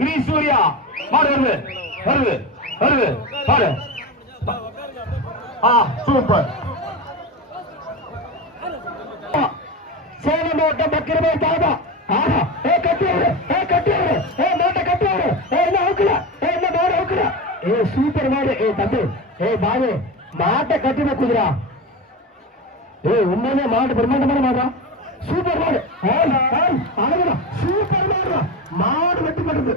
கிரி சூர்யா மாடு வருது வருது வருது பாரு. சூப்பர். சேலம் மாவட்டம் பக்கிரமே தாதா. சூப்பர் மாடு. தம்பி பாபு மாட்டை கட்டின குதிரா. உண்மையிலே மாடு பிரம்மாண்டமான மாடா. சூப்பர் மாடு. சூப்பர் மாடு. மாடு வெட்டி படுது.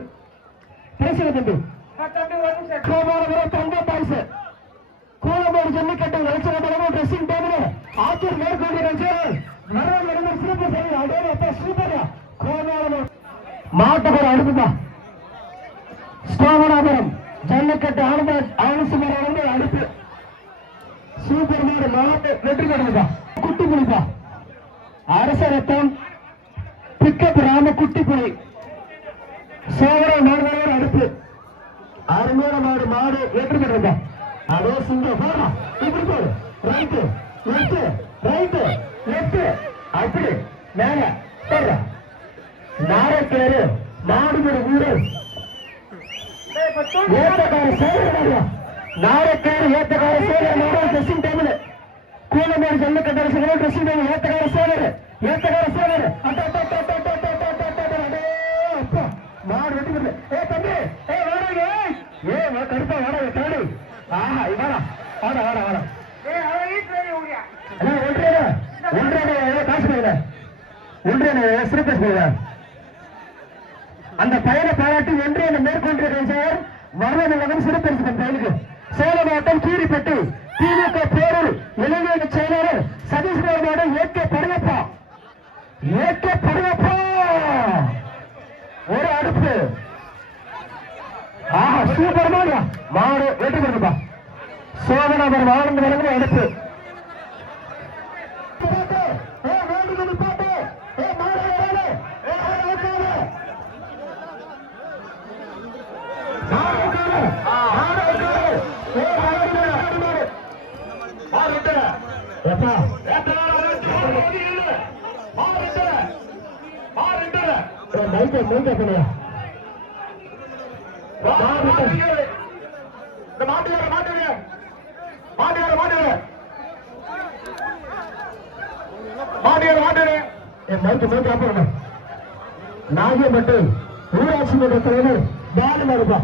பேசுங்க தம்பி. தங்க பாய்ஸ் கோலமாடு ஜல்லிக்கட்டு வயசு ட்ரெஸ்ஸிங் டேபிள் ஆத்தூர் மேற்கொண்டு சிறப்பு செய்ய அதே சூப்பர் மாட்டை அடுப்புதா. ஸ்டோமனாபுரம் ஜல்லிக்கட்டு ஆனசுமரம் அடுப்பு. சூப்பர் மாடு. மாட்டு வெற்றி கொடுப்பா. குட்டி புலிப்பா. அரச ரத்தம் பிக்கப் ராம குட்டி புலி. சோழ மாடு அடுப்பு. அருமையான மாடு. மாடு வெற்றி கொடுப்பா. அதே சிங்கம் போடா. இப்படி போடு. ரைட்டு லெஃப்ட் ரைட்டு லெஃப்ட் அப்படி மேல போடுற நாரக்கேரு மாடுபடி ஊரு ஏத்தக்கார சேர நாரக்கேரு ஏத்தக்கார சேர ட்ரெஸ்ஸிங் டேபிள் கூலமாடு ஜல்லிக்கட்டு ட்ரெஸ்ஸிங் டேபிள் ஏத்தக்கார சேரு மாடு வெட்டி கொடுத்து தம்பி கருப்பா வாடகை தாடி. அந்த பயண பாராட்டி ஒன்றிய மேற்கொண்டிருக்கிறேன் சார். வரலாறு சிறப்பரிசு பயிலுக்கு சேலம் மாவட்டம் கீரிப்பட்டு திமுக பேரூர் இளைஞர் செயலாளர் சதீஷ்குமார் மாடு ஏற்கே படுவப்பா. ஒரு அடுப்பு. சூப்பர் மாடு. மாடு வெற்றி கொடுப்பா. சோதனாபுரம் ஆனந்த வழங்கும் அடுப்பு. நாகப்பட்டு ஊராட்சி மன்ற தலைவர் பாலு மறுப்பா.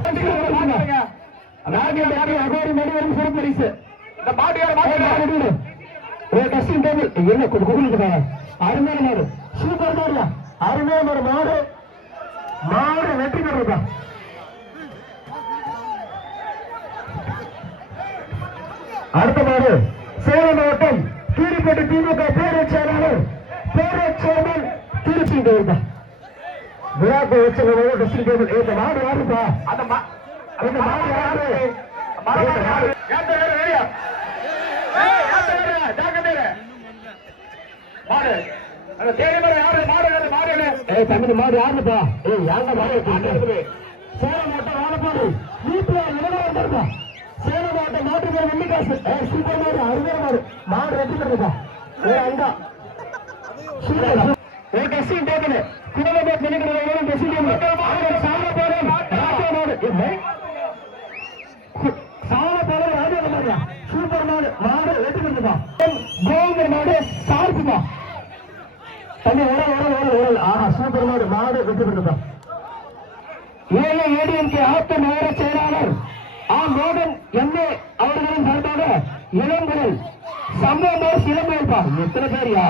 சிறப்பரிசு என்ன குடுக்க அருமையான மாடு. சூப்பர் மாடு. அருமையான மாடு. மாடு வெற்றி பெறுவா. அடுத்த மாடு சேலம் மாவட்டம் கீரிப்பட்டு திமுக பேரூர் செயலாளர் திருச்சி விழாக்கு வச்ச ட்ரெஸ்ஸிங் டேபிள். இந்த மாடு யாருப்பா? அந்த மாடு யாரு? தமிழ் மாடு யாருப்பா? யாங்க மாடு சேலம் மாவட்டம் வாழப்பாடு வீட்டுல இளவரப்பா. சேலம் மாவட்டம் மாட்டு பேர் வெள்ளிக்காசு. சூப்பர் மாடு. அருமையான மாடு. மாடு வெற்றி பெறுப்பா. அங்கா ட்ரெஸ்ஸிங் டேபிள் குடும்ப ட்ரெஸ்ஸிங் டேபிள் சாலப்பாடு ராஜா மாடு. சூப்பர் மாடு. மாடு வெற்றி பெறுப்பா. கோவிந்தர் மாடு சார்புப்பா. தண்ணி சூப்பர் மாடு. மாடு வெற்றி பெறுப்பா. ஏடிஎம்கே ஆத்த நகர செயலாளர் மோகன் எம்ஏ அவர்களின் சார்பாக இளம்புரல் சம்பவம் சிலம்பா. எத்தனை பேரியா?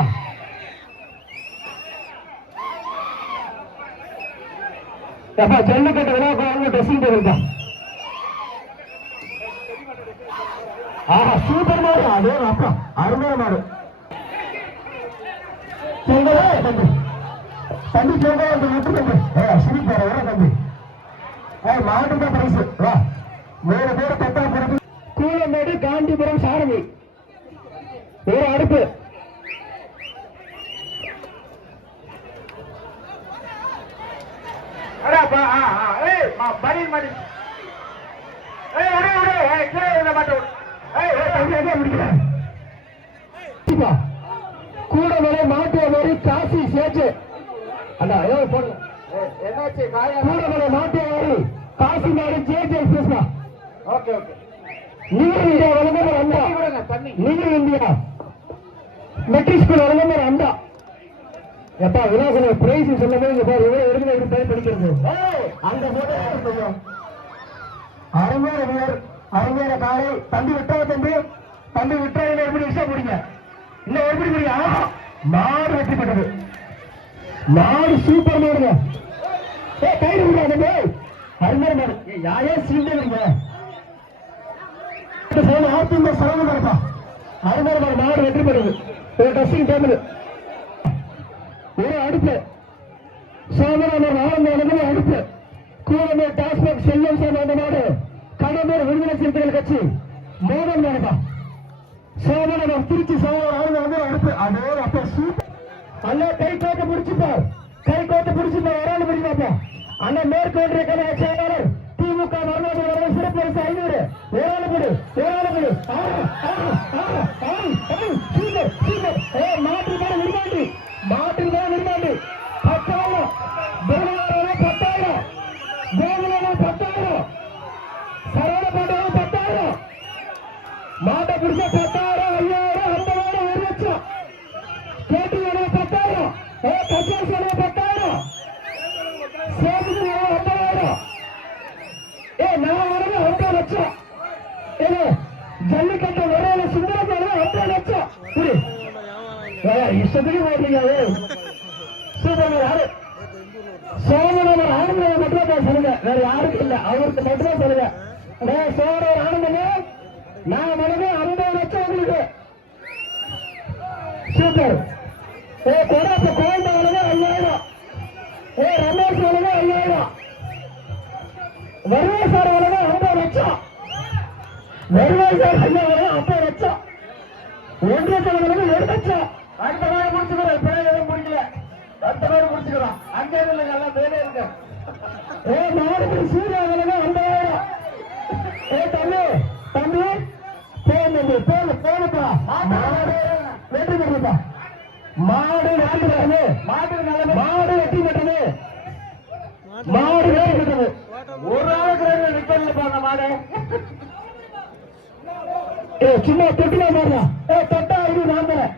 ஜல்லிக்கட்டு விழா ட்ரெஸ்ஸிங் டேபிள்பா. சூப்பர் மாடு. அதே அப்பா அருமையான மாடு. தம்பி தம்பி சிரிப்பாரு தம்பி. மாவட்டம் தான் பரிசு. வா 3 பேர் 10 கூலமேடு காந்திபுரம் சாரதி. ஒரு அடுப்பு. கூடமலை மாட்டு காசி சேச்சு. கூடமலை மாட்டு ராசி மாடு ஜே பேசுவா. Okay okay. நீங்க இந்தியா வழங்குற அண்டா, நீங்க இந்தியா மெட்ரிக் ஸ்கூல் வழங்குற அண்டா. எப்பா விநாயகர் பிரைஸ் சொல்லும் போது இவ்வளவு இருக்கு ஒரு பேர் படிக்கிறது அந்த போட்டோ அருமையான காலை தம்பி விட்டா தம்பி விட்டா எப்படி விஷயம் பிடிங்க இன்னும் எப்படி பிடிங்க. மாடு வெற்றி பெற்றது. மாடு சூப்பர் மாடுங்க. கைது விடாதே அருமையான மாடு. யாரே சீண்டீங்க ஆர்த்திங்க சரவண மாடுப்பா. அருமையான மாடு. மாடு வெற்றி பெற்றது. டஸ்டிங் டேபிள் ஒரு அடுப்பு சோமராமர் ஆனந்த அடுப்பு கூடமே டாஸ்மாக் செல்லம் சாமி அந்த நாடு கடம்பூர் விடுதலை சிறுத்தைகள் கட்சி மோகன் நாடுப்பா. சோமராமர் திருச்சி சோமராமர் அடுப்பு அதே அப்ப சூப்பர். அல்ல கை கோட்டை பிடிச்சிப்பார். கை கோட்டை பிடிச்சிப்பா வராது பிடிப்பாப்பா. அண்ணா மேற்கு ஒன்றிய கழக செயலாளர் திமுக மரண சிறப்பு பரிசு 500 ஏராளப்படு மாற்றுக்கான நிர்மாண்டி மாட்டுக்கான நிர்மாண்டி 10,000 10,000 10,000 சரவண 10,000 மாட்டை பிடிச்ச 10,000 5,000 50,000 1 லட்சம் கேட்டு 10,000 கச்சேரி 10,000 சேமிச்சு 50,000 நான் வரது 50 லட்சம். ஜல்லிக்கட்டு வரையில சுந்தரம் 50 லட்சம். இஷ்டத்துக்கு போடுறீங்க. சூப்பர் யாரு சோழனவர் ஆனந்த மட்டும் தான் சொல்லுங்க, வேற யாருக்கும் இல்ல, அவருக்கு மட்டும் சொல்லுங்க. சோழர் ஆனந்தமே நான் மனது 50 லட்சம் உங்களுக்கு. சூப்பர். கொடாப்ப கோயம்பு வளங்க 5,000. ரமேஷ் வளங்க 5,000. வருவாய் சார் வளங்க 50 லட்சம். வருவாய் சார் ஐயா வளங்க 50 லட்சம். ஒன்றிய தலைவருக்கு 1 லட்சம். அடுத்த மாதிரி முடிச்சுக்கிறோம். பிழை எதுவும் முடிக்கல. அடுத்த மாதிரி முடிச்சுக்கிறோம். அங்கே இல்லைங்க எல்லாம் மேலே இருக்கு. மாடு சூர்யா வளங்க 50,000. தம்பி போனப்பா வெற்றி பெற்றப்பா. மாடு நாட்டுறது மாடு வெற்றி பெற்றது. மாடு வெற்றி பெற்றது. ஒரு ஆளுக்கு நிற்பா அந்த மாடு. சும்மா தொட்டில மாறுதா. தொட்டா 5 நான் தரேன்.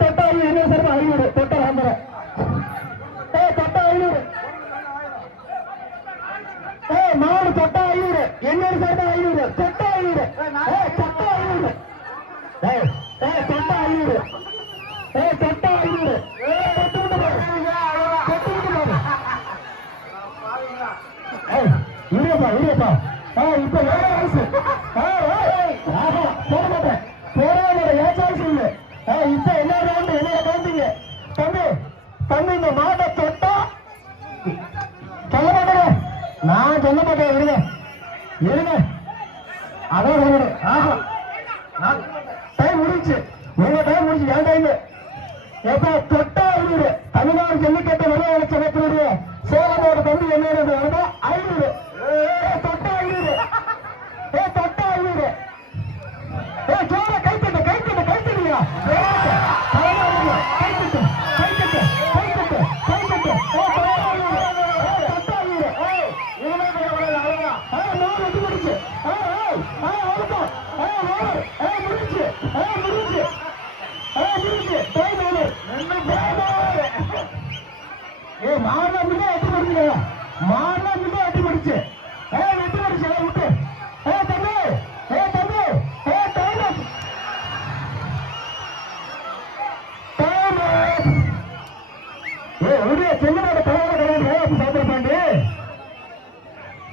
தொட்டா 5 என்ன சார் 500 தொட்டா நான் தரேன். தொட்டா 500 மாடு தொட்டா 500 என்னோட சார்பா 500 தொட்டா 500 தொட்டா 500 தொட்டா 500 தொட்டா 500 இல்லப்பா இப்ப வேற அரசு போட மாட்டேன் ஏச்சாச்சு இல்ல. இப்ப என்ன ரவுண்டு என்ன கவுண்டிங்க தம்பி இந்த மாட்டை தொட்டா சொல்ல மாட்டேன். நான் சொல்ல மாட்டேன். இருங்க அதான் சொல்லணும். டைம் முடிஞ்சு உங்க டைம் முடிஞ்சு என் டைம். எப்ப தொட்டா 500 தமிழ்நாடு ஜல்லிக்கட்டு விளையாட சங்கத்தினுடைய சேலமோட தம்பி என்ன 500 தொட்டா 500 தொட்டா 500 ஜோர கைத்தட்ட கைத்தட்டியா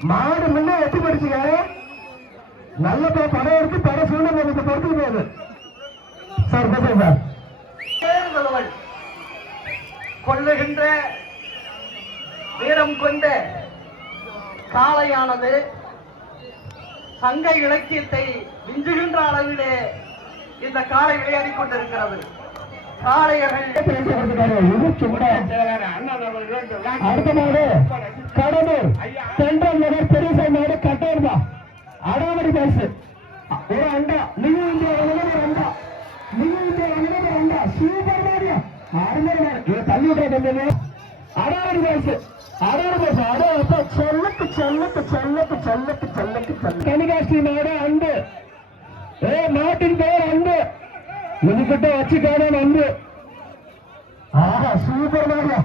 மாடு முன்னே எட்டி படிச்சுங்க. நல்ல படம் எடுத்து படம் சொல்லணும் நமக்கு பொறுத்து போகுது சார். பேசுறேன் சார். கொள்ளுகின்ற வீரம் கொண்ட காளையானது சங்க இலக்கியத்தை விஞ்சுகின்ற அளவிலே இந்த காளை விளையாடிக் கொண்டிருக்கிறது. அடுத்த மாடு கடலூர் சென்ட்ரல் நகர் பெரிய மாடு கட்டாயிருப்பா. அடாவடி பரிசு ஒரு அண்டா. நியூ இந்தியா ஒரு அண்டா. நியூ இந்தியா ஒரு அண்டா. சூப்பர் மாடியா அருமையா தள்ளி விட்டா அடாவடி பரிசு கனிகாஸ்ரீ மாடு அன்பு மாட்டின் பெயர் அன்பு இதுகிட்ட வச்சுக்கான அன்பு சூப்பர் மாடு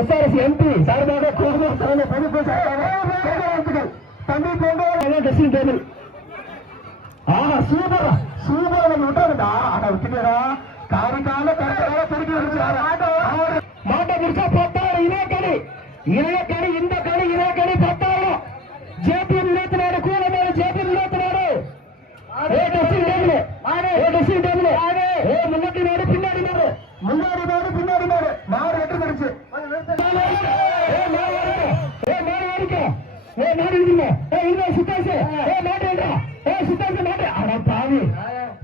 எஸ்ஆர்எஸ் எம்பி சார்பாக குடும்பம் தலைமை பொதுப்பு வாழ்த்துக்கள் தம்பி போங்க ட்ரெஸ்ஸிங் டேபிள் சூப்பர் சூப்பர் விட்டாருடா ஆனா விட்டுட்டா காரிக்கால கரெக்டாக திருப்பி வச்சாரு மாட்டை முடிச்சா 10,000 இணையக்கணி இந்த கணி இணையக்கணி 10,000 ஜேபிஎம் நேத்தினாரு கூலமேல ஜேபிஎம் நேத்தினாரு முன்னாடி நாடு பின்னாடி நாடு முன்னாடி நாடு பின்னாடி நாடு நாடு எட்டு தரிச்சு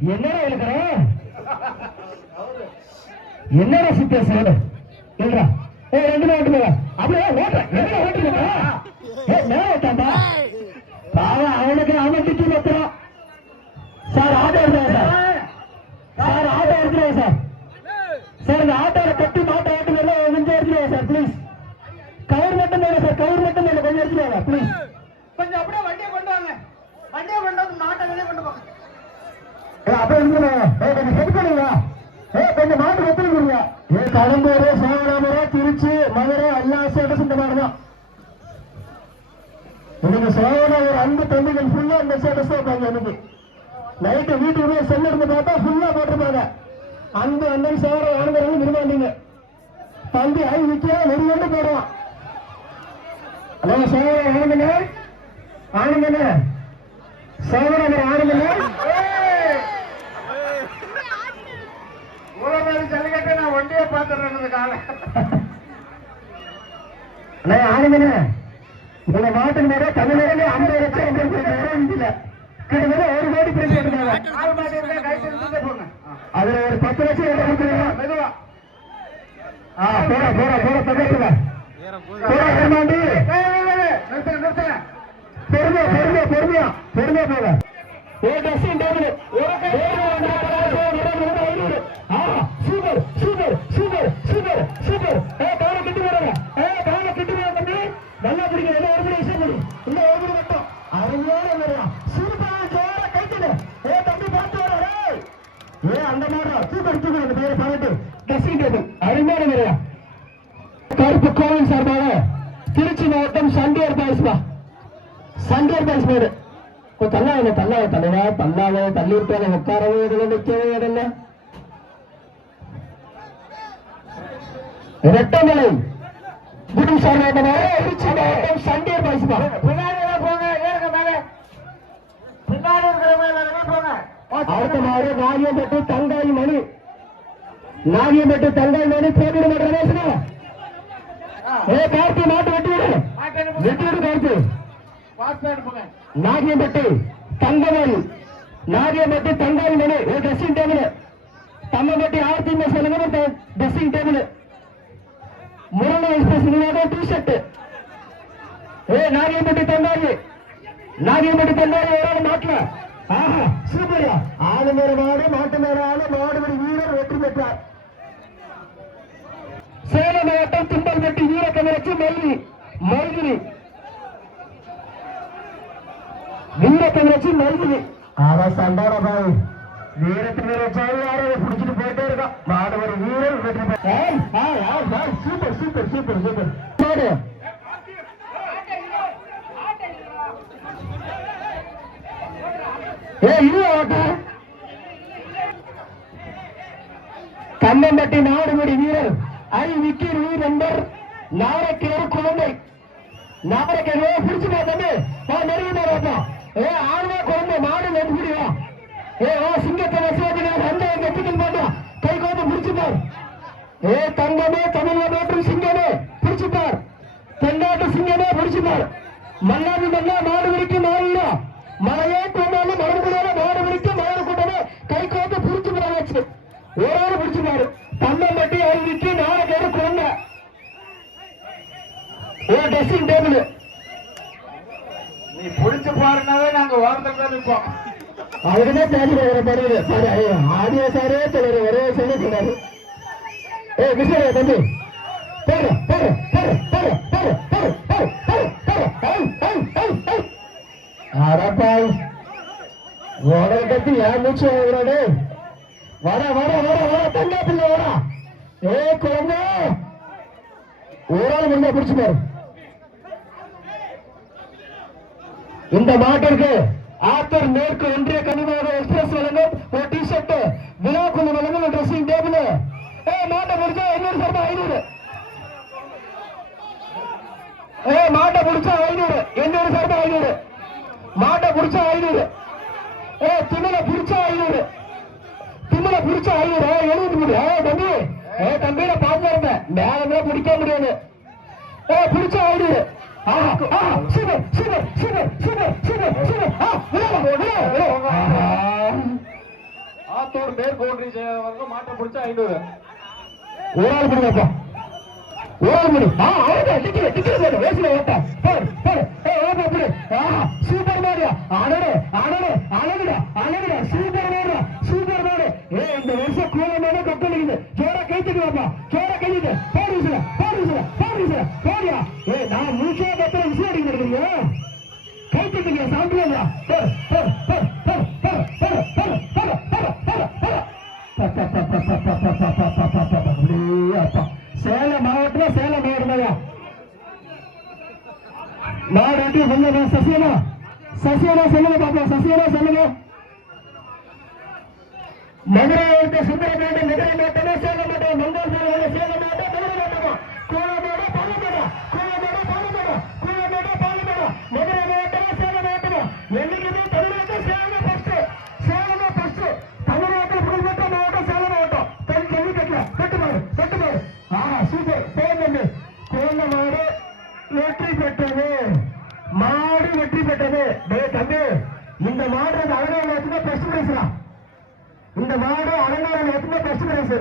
என்னடா இருக்கிற என்னடா சித்தேச இல்லடா ரெண்டு நாட்டு மேல அப்படியே ஓட்டுறேன் என்ன ஓட்டுறா மேல ஓட்டாண்டா பாவம் அவனுக்கு அவன் திட்டி வைக்கிறோம் சார் ஆட்டோ எடுக்கிறாங்க சார் ஆட்டோ எடுக்கிறாங்க சார் இந்த ஆட்டோல கட்டி மாட்டை ஆட்டு மேல கொஞ்சம் எடுத்துருவாங்க சார் ப்ளீஸ் கயிறு மட்டும் மேல சார் கயிறு மட்டும் மேல கொஞ்சம் எடுத்துருவாங்க ப்ளீஸ் கொஞ்சம் அப்படியே வண்டியை கொண்டு வாங்க வண்டியை கொண்டு வந்து மாட்டை வெளியே கொண்டு போங்க அப்படியே எடுத்துருவாங்க கொஞ்சம் செட் பண்ணுங்க கொஞ்சம் மாட்டு எடுத்துருங்க கடம்பூர் சோழராமரம் திருச்சி மதுரை எல்லா ஸ்டேட்டஸும் இந்த மாதிரி தான் இன்னைக்கு சோழன ஒரு அன்பு தம்பிகள் ஃபுல்லா இந்த ஸ்டேட்டஸ் தான் இருப்பாங்க எனக்கு நைட்டு வீட்டுக்கு போய் செல் இருந்து பார்த்தா ஃபுல்லா போட்டிருப்பாங்க அன்பு அண்ணன் சோழ ஆனந்தரங்க விரும்பாண்டீங்க தம்பி ஐ விற்க வெறியொண்டு போடுவான் அதான் சோழ ஆனந்தனே ஆனந்தனே சோழராமர் ஆனந்தனே ஜல்லிக்கட்டை நான் ஒண்டியே பார்த்துறேன் ஆனந்தனே உங்க மாட்டின் மேல தமிழ்நாடு 50 லட்சம் கிட்டத்தட்ட 1 கோடி பிரிச்சு எடுத்தாங்க அதுல ஒரு 10 லட்சம் மெதுவா போற போற போற பக்கத்துல போற ஏமாண்டி நிறுத்துங்க பொறுமையா பொறுமையா பொறுமையா பொறுமையா போக super super super super super காலை கிட்டு போறாங்க காலை கிட்டு போற தம்பி நல்லா பிடிக்க எல்லாம் ஒரு மணி இசை இல்ல ஒரு மணி மட்டும் அருமையான முறையா சூப்பர் ஜோர கைத்துல தம்பி பார்த்து வர அந்த மாதிரி சூப்பர் சூப்பர் அந்த பேரை பாட்டு ட்ரெஸ்ஸிங் டேபிள் அருமையான முறையா கருப்பு கோவில் சார்பாக திருச்சி மாவட்டம் சண்டியர் பாய்ஸ்பா சண்டியர் பாய்ஸ் பேரு தள்ளாத தள்ளாத தலைவா தள்ளாத தள்ளி இருப்பாங்க உட்காரவே இதில் நிற்கவே இடல ரெட்டமலை குரு சார்பாக திருச்சி மாவட்டம் சண்டியர் பாய்ஸ்பா பின்னாடி போங்க ஏறுங்க மேலே பின்னாடி இருக்கிற மேலே போங்க அடுத்த மாடு நாகியம்பட்டு தங்காய் மணி நாகியம்பட்டு தங்காய் மணி போட்டிட மாட்டேன் கார்த்தி மாட்டு வெட்டி விடு வெட்டி விடு கார்த்தி நாகியம்பட்டு தங்கமணி நாகியம்பட்டு தங்காய் மணி ட்ரெஸ்ஸிங் டேபிள் தம்மம்பட்டி ஆர்த்தி சொல்லுங்க ட்ரெஸ்ஸிங் டேபிள் முரண எக்ஸ்பிரஸ் டிஷர்ட் நாகியம்பட்டி தங்காய் நாகியம்பட்டி தங்காய் ஒரு மாட்டுல ஆஹா சூப்பரியா ஆளு மேல மாடு மாட்டு மேல ஆளு மாடுபடி வீரர் வெற்றி பெற்றார் சேலம் மாவட்டம் தும்பல்பட்டி வீரக்கமலச்சி மல்வி மல்கிரி வீரக்கமலச்சி மல்கிரி அதான் சண்டான பாய் வீரத்து மேல வச்சாலும் யாரும் பிடிச்சிட்டு போயிட்டே இருக்கான் மாடுபடி வீரர் வெற்றி பெற்றார் சூப்பர் சூப்பர் சூப்பர் சூப்பர் மாடு கம்பம்பட்டி நாடுபடி வீரர் ஐ விக்கி வீர் நம்பர் நாரக்கிழமை குழந்தை நாரக்கிழமை பிடிச்சு பார்த்தே நெருங்கி பார்ப்போம் ஆடுவா குழந்தை மாடு நெருங்கிடுவா சிங்கத்தை வசதி அந்த நெத்திக்கல் மாட்டோம் கை கோத்து பிடிச்சுப்பார் தங்கமே தமிழ்ல மற்றும் சிங்கமே பிடிச்சுப்பார் தென்னாட்டு சிங்கமே பிடிச்சுப்பார் மன்னாதி மன்னா மாடு விரிக்கு மாறினா மழையே கொண்டாலும் மறுபடியால மாடு விரிக்கு மாடு கொண்டாலே கை கோத்து பிடிச்சு போறாச்சு ஒரு பிடிச்சுப்பாரு தம்பம்பட்டி அறிவிக்கு நாளைக்கு குழந்தை ட்ரெஸ்ஸிங் டேபிள் நீ பிடிச்சு பாருனாவே நாங்க ஓரத்துக்கு தான் நிற்போம் அதுக்குதான் தேடி சாரி ஆடியோ சாரே தலைவர் ஒரே சொல்லி சொன்னாரு கிருஷ்ணா தம்பி அடப்பாய் உடல் கட்டி ஏன் மூச்சு வாங்குறாடு வர வர வர வர தங்கா பிள்ளை வர ஏ குழந்தை ஒரு ஆள் முடிஞ்சா பிடிச்சு பாரு இந்த மாட்டிற்கு ஆத்தர் மேற்கு ஒன்றிய கனிவாக எக்ஸ்பிரஸ் வழங்கும் ஒரு டி ஷர்ட் விழாக்குழு வழங்கும் ஒரு ட்ரெஸ்ஸிங் டேபிள் மாட்டை முடிச்சா 500 சார்பா 500 மாட்டை முடிச்சா 500 800 சார்பா 500 மாட்டை பிடிச்சா 500 திமில பிடிச்சா 500 திமில பிடிச்சா 500 எழுபது முடி தம்பி தம்பியில பாத்து இருந்தேன் மேல பிடிக்க முடியாது பிடிச்சா 500 super super super super super super ஆத்தோடு மேற்கு ஒன்றிய செயலாளருக்கு மாட்டை பிடிச்சா 500 ஒரு ஆள் முடியாப்பா ஒரு ஆள் முடி டிக்கெட் டிக்கெட் வேசில ஓட்ட சூப்பர் மாடியா அழகு அழகு அழகுடா அழகுடா சூப்பர் மாடியா சூப்பர் மாடு இந்த வருஷம் கோலமான கப்பலிக்குது ஜோர கைத்துக்கு வாப்பா ஜோர கைத்துக்கு போடுச்சுல போடுச்சுல போடுச்சுல போடியா நான் முழுக்கே பத்திர விஷயம் அடிக்க இருக்கீங்க கைத்துக்கு சாப்பிடுவா சேலம் மாவட்டம் சேலம் மாவட்டம் மாவட்ட சொல்லுங்க சசியனா சசியனா சொல்லுங்க பாப்பா சசியனா சொல்லுங்க மதுரை மாவட்ட சுந்தரமாட்டம் மதுரை மாவட்டமே சேலம் மாவட்டம் மங்கல் சேலம் மாவட்டம் மதுரை மாவட்டமா கோலமாட பாலமாடா கோலமாட பாலமாடா கோலமாட பாலமாடா மதுரை மாவட்டமே சேலம் மாவட்டமா என்னைக்குமே தமிழ்நாட்டில் சேலம் ஃபர்ஸ்ட் சேலம் ஃபர்ஸ்ட் தமிழ்நாட்டில் புகழ்பெற்ற மாவட்டம் சேலம் மாவட்டம் ஜல்லிக்கட்டுல கட்டுமாறு சூப்பர் போனது கோலமாடு வெற்றி பெற்றது மாடு வெற்றி பெற்றது தம்பி இந்த மாடு அலங்காரம் வச்சுன்னா ஃபர்ஸ்ட் பிரைஸ்ரா இந்த மாடு அலங்காரம் வச்சுன்னா ஃபர்ஸ்ட் பிரைஸ்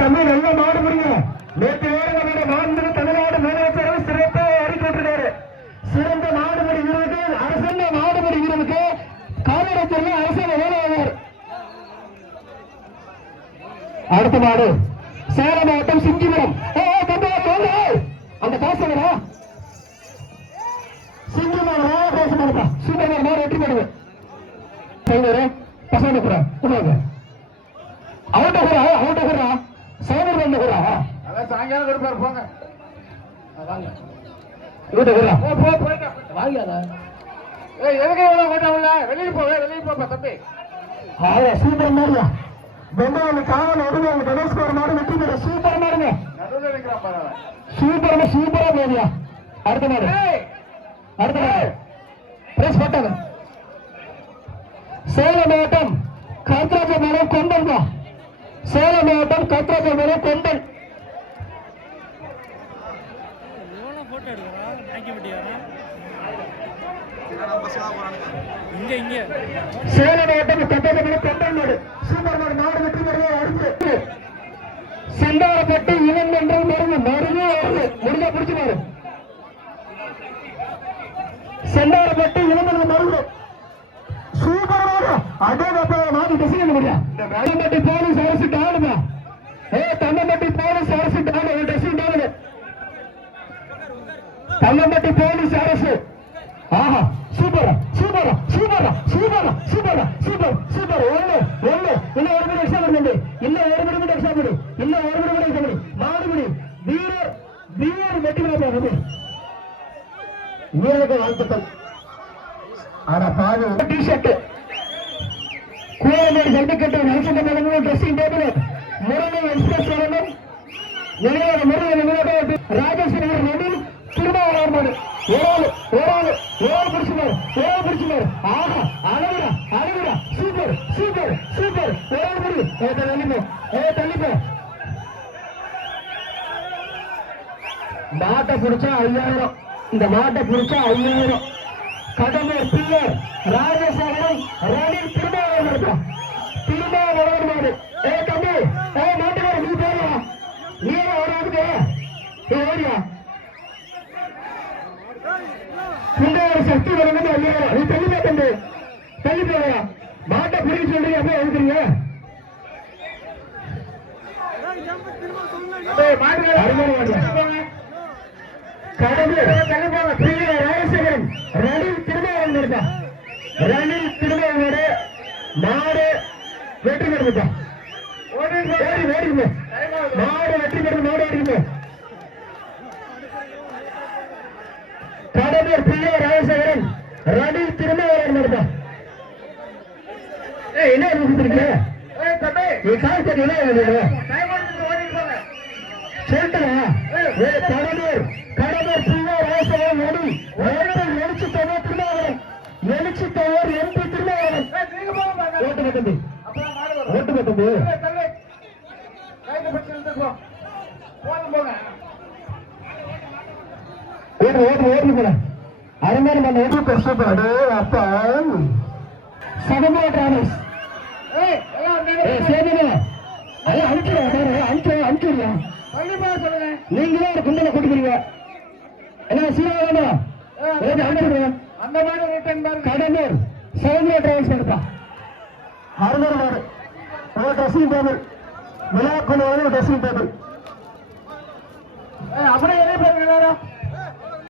தம்பி நல்ல மாடு முடியுங்க நேற்று வேறு மாண்பு தமிழ்நாடு முதலமைச்சர் சிறப்பாக அறிவித்திருக்காரு சிறந்த மாடுபடி வீரருக்கு அரசு மாடுபடி வீரருக்கு காலகட்டத்தில் அரசு வேலையாளர் அடுத்த மாடு சேலம் மாவட்டம் சிங்கிபுரம் அந்த காசு சிங்கிபுரம் பேச சூப்பர் மாடு வெற்றி பெறுது பசங்க அவட்ட சைபர் பண்ண அதான் சாயங்காலம் கொடுப்பாரு போங்க எதுக்கு எவ்வளவு கொண்டாடல வெளியே போப்பா தம்பி சூப்பர் மாடுயா பெங்களூர் காவல் உடனே கணேஷ்குமார் மாடு வெற்றி பெற சூப்பர் மாடுங்க நடுவில் இருக்கிறான் பரவாயில்ல சூப்பர் சூப்பரா போதியா அடுத்த மாடு அடுத்த மாடு பிரஸ் போட்டாங்க சேலம் மாவட்டம் கத்ராஜ மேடம் கொண்டல் தான் சேலம் மாவட்டம் கத்ராஜ மேடம் கொண்டல் சேலம் மாவட்டம் கத்ராஜ மேடம் கொண்டல் மாடு சூப்பர் மாடு நாடு வெற்றி பெறுவதை அடுத்து செந்தாரப்பட்டு இவன் என்றால் மருந்து முடிஞ்சா பிடிச்சு பாரு செந்தாரப்பட்டு இவன் மருந்து சூப்பராக அதே மாடி டிசைன் முடியும் தன்னம்பட்டி போலீஸ் அரசு டானுமா தன்னம்பட்டி போலீஸ் அரசு டானு டிசைன் டானு தன்னம்பட்டி போலீஸ் அரசு ஆஹா சூப்பரா சூப்பரா சூப்பரா சூப்பரா சூப்பரா சூப்பர் சூப்பர் ஒண்ணு ஒண்ணு இன்னும் ஒரு மணி எக்ஸாம் பண்ணி இன்னும் ஒரு மணி எக்ஸாம் பண்ணி இன்னும் ஒரு மணி எக்ஸாம் பண்ணி மாடுபடி வீரர் வீரர் வெற்றி பெறுவாங்க வீரருக்கு வாழ்த்துக்கள் ஆனா பாரு டி ஷர்ட் கோயம்பேடு ஜல்லிக்கட்டு நலசங்க நிலமும் ட்ரெஸ்ஸிங் டேபிள் முருகன் எக்ஸ்பிரஸ் வரணும் நிலையான முருகன் நிலையாக ராஜேஸ்வரி நடுவில் திருமாவளவன் மாடு பிடிச்சுமாரு ஆஹா அழகுடா அழகுடா சூப்பர் சூப்பர் சூப்பர் தள்ளிப்போ மாட்டை பிடிச்சா 5000 இந்த மாட்டை பிடிச்சா 5000 கடம்பூர் பிள்ளர் ராஜசேகரன் ரணில் திருமாவளவன் மாடு தம்பி மாட்டுக்கார நீ போறியா நீ ஓடுறதுக்கு ஓடியா உங்களோட சக்தி வரணும் 5000 நீ தள்ளிப்பா தம்பி தள்ளி போறியா மாட்டை பிடிக்க சொல்றீங்க அப்படியே எழுதுறீங்க அருமையான மாடு. கடலூர் ராஜசேகரன் ரணில் திருமணம் இருப்பா. ரணில் திருமணம் மாடு வெற்றி பெறுப்பா. மாடு வெற்றி பெறும். மாடு அடிக்குது. கடலூர் பிள்ளை ராஜசேகரன் ரணில் திருமணம் நடப்பா. என்ன கொடுத்துருக்க நீ கால் தண்ணி சொல்லிட்டா. கடலூர் கடலூர் பிள்ளை ராஜசேகரன் ரணில் எழுச்சி தவறு திருமாவளவன் எழுச்சி தவறு எம்பி திருமாவளவன் ஓட்டு மட்டும் ஓட்டு மட்டும் ஓட்டு ஓட்டு ஓட்டு போல அருமையான பண்ண ஓட்டு கஷ்டப்படு அப்பா சகமா டிராவல்ஸ் நீங்களே ஒரு குண்டலை கூட்டிக்கிறீங்க என்ன சீரா அந்த மாதிரி ரிட்டர்ன் பாருங்க. கடலூர் சகமா டிராவல்ஸ் எடுப்பா. அருமையான மாடு ஒரு ட்ரெஸ்ஸிங் டேபிள் விழா கொண்டு ட்ரெஸ்ஸிங் டேபிள் அப்படியே எதை பாருங்க எல்லாரும்